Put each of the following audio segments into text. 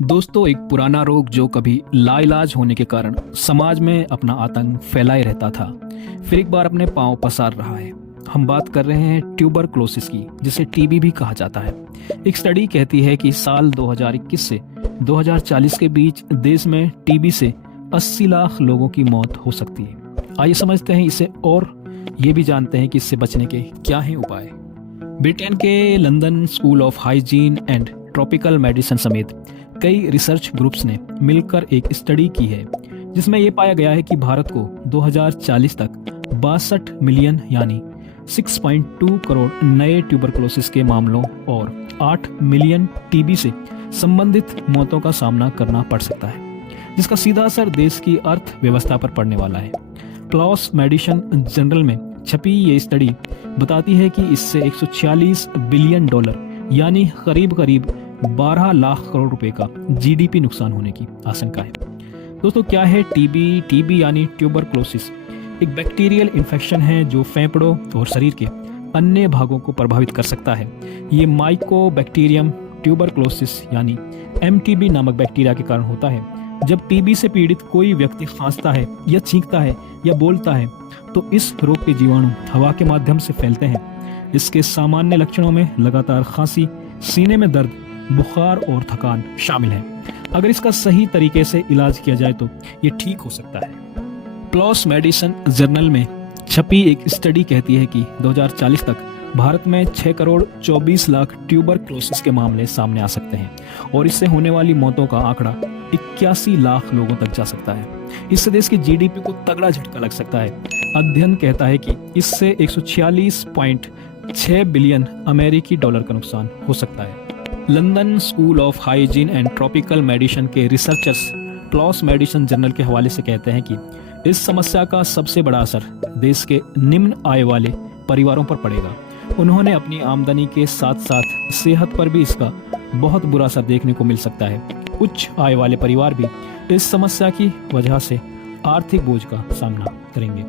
दोस्तों, एक पुराना रोग जो कभी लाइलाज होने के कारण समाज में अपना आतंक फैलाए रहता था, फिर एक बार अपने पांव पसार रहा है। हम बात कर रहे हैं ट्यूबरक्लोसिस की, जिसे टीबी भी कहा जाता है। एक स्टडी कहती है कि साल 2021 से 2040 के बीच देश में टीबी से 80 लाख लोगों की मौत हो सकती है। आइए समझते हैं इसे और ये भी जानते हैं कि इससे बचने के क्या हैं उपाय। ब्रिटेन के London school of hygiene and tropical medicine समेत कई रिसर्च ग्रुप्स ने मिलकर एक स्टडी की है, जिसमें यह पाया गया है कि भारत को 2040 तक 62 मिलियन यानी 6.2 करोड़ नए ट्यूबरक्लोसिस के मामलों और 8 मिलियन टीबी से संबंधित मौतों का सामना करना पड़ सकता है, जिसका सीधा असर देश की अर्थव्यवस्था पर पड़ने वाला है। प्लॉस मेडिसिन जर्नल में छपी ये स्टडी बताती है कि इससे 146 बिलियन डॉलर यानी करीब 12 लाख करोड़ रुपए का जीडीपी नुकसान होने की आशंका है। दोस्तों, क्या है टीबी? टीबी यानी ट्यूबरक्लोसिस एक बैक्टीरियल इन्फेक्शन है जो फेफड़ों और शरीर के अन्य भागों को प्रभावित कर सकता है। ये माइकोबैक्टीरियम ट्यूबरक्लोसिस यानी एमटीबी नामक बैक्टीरिया के कारण होता है। जब टीबी से पीड़ित कोई व्यक्ति खांसता है या छींकता है या बोलता है तो इस रोग के जीवाणु हवा के माध्यम से फैलते हैं। इसके सामान्य लक्षणों में लगातार खांसी, सीने में दर्द, बुखार और थकान शामिल है। अगर इसका सही तरीके से इलाज किया जाए तो ये ठीक हो सकता है। प्लॉस मेडिसिन जर्नल में छपी एक स्टडी कहती है कि 2040 तक भारत में 6 करोड़ 24 लाख ट्यूबरक्लोसिस के मामले सामने आ सकते हैं और इससे होने वाली मौतों का आंकड़ा 81 लाख लोगों तक जा सकता है। इससे देश की जीडीपी को तगड़ा झटका लग सकता है। अध्ययन कहता है कि इससे 146.6 बिलियन अमेरिकी डॉलर का नुकसान हो सकता है। London school of hygiene and tropical medicine के रिसर्चर्स प्लॉस मेडिसिन जर्नल के हवाले से कहते हैं कि इस समस्या का सबसे बड़ा असर देश के निम्न आय वाले परिवारों पर पड़ेगा। उन्होंने अपनी आमदनी के साथ साथ सेहत पर भी इसका बहुत बुरा असर देखने को मिल सकता है। उच्च आय वाले परिवार भी इस समस्या की वजह से आर्थिक बोझ का सामना करेंगे।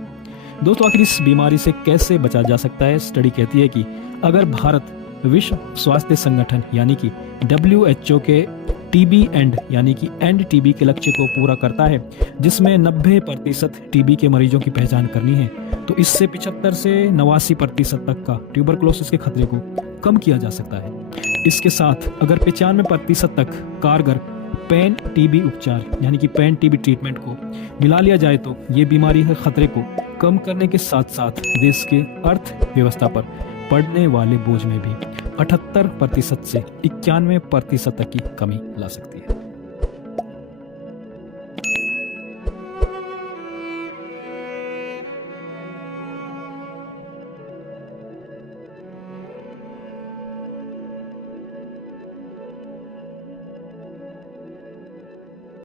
दोस्तों, आखिर इस बीमारी से कैसे बचा जा सकता है? स्टडी कहती है कि अगर भारत विश्व स्वास्थ्य संगठन यानी कि WHO के टीबी एंड यानी कि एंड टीबी के लक्ष्य को पूरा करता है, जिसमें 90% टीबी के मरीजों की पहचान करनी है, तो इससे 75 से 89% तक का ट्यूबरक्लोसिस के खतरे को कम किया जा सकता है। इसके साथ अगर 95% तक कारगर पैन टीबी उपचार यानी कि पैन टीबी ट्रीटमेंट को मिला लिया जाए तो ये बीमारी के खतरे को कम करने के साथ साथ देश के अर्थव्यवस्था पर पड़ने वाले बोझ में भी 78% से 91% तक की कमी ला सकती है।